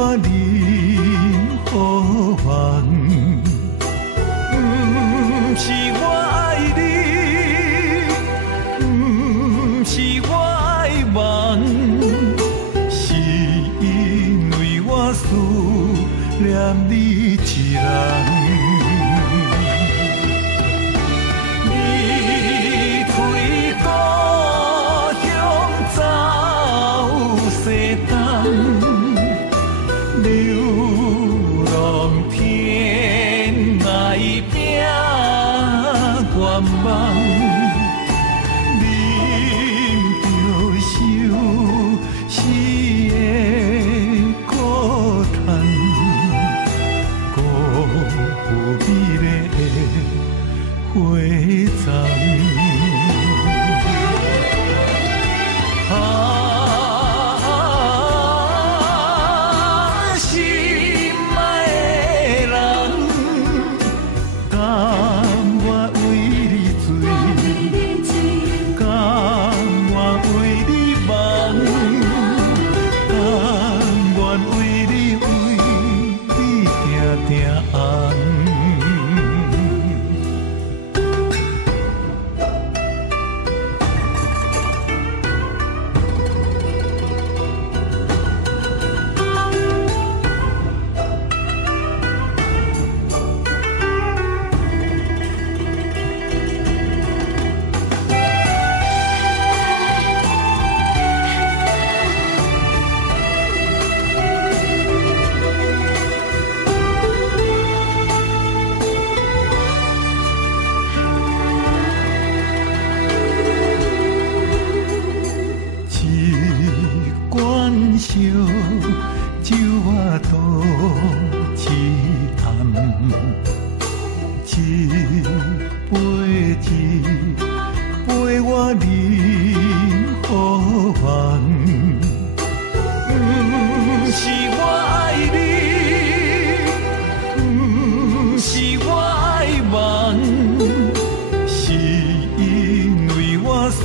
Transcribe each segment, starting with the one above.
我忍好烦，不是我爱你，不是我爱梦，是因为我思念你一人。你推故乡走西东。流浪天涯拼愿望，啉着愁死的孤单，辜负美丽的花丛。酒我倒痴暗，一杯我忍好烦，不是我爱你，不是我爱梦，是因为我思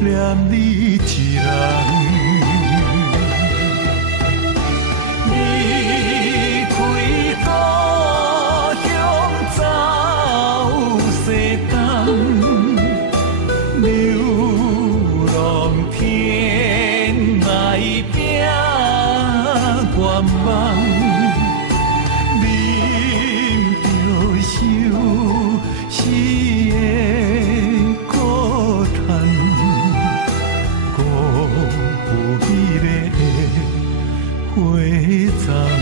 念你一人。流浪天涯拼愿望，啉着愁死的孤单，辜负美丽的花丛。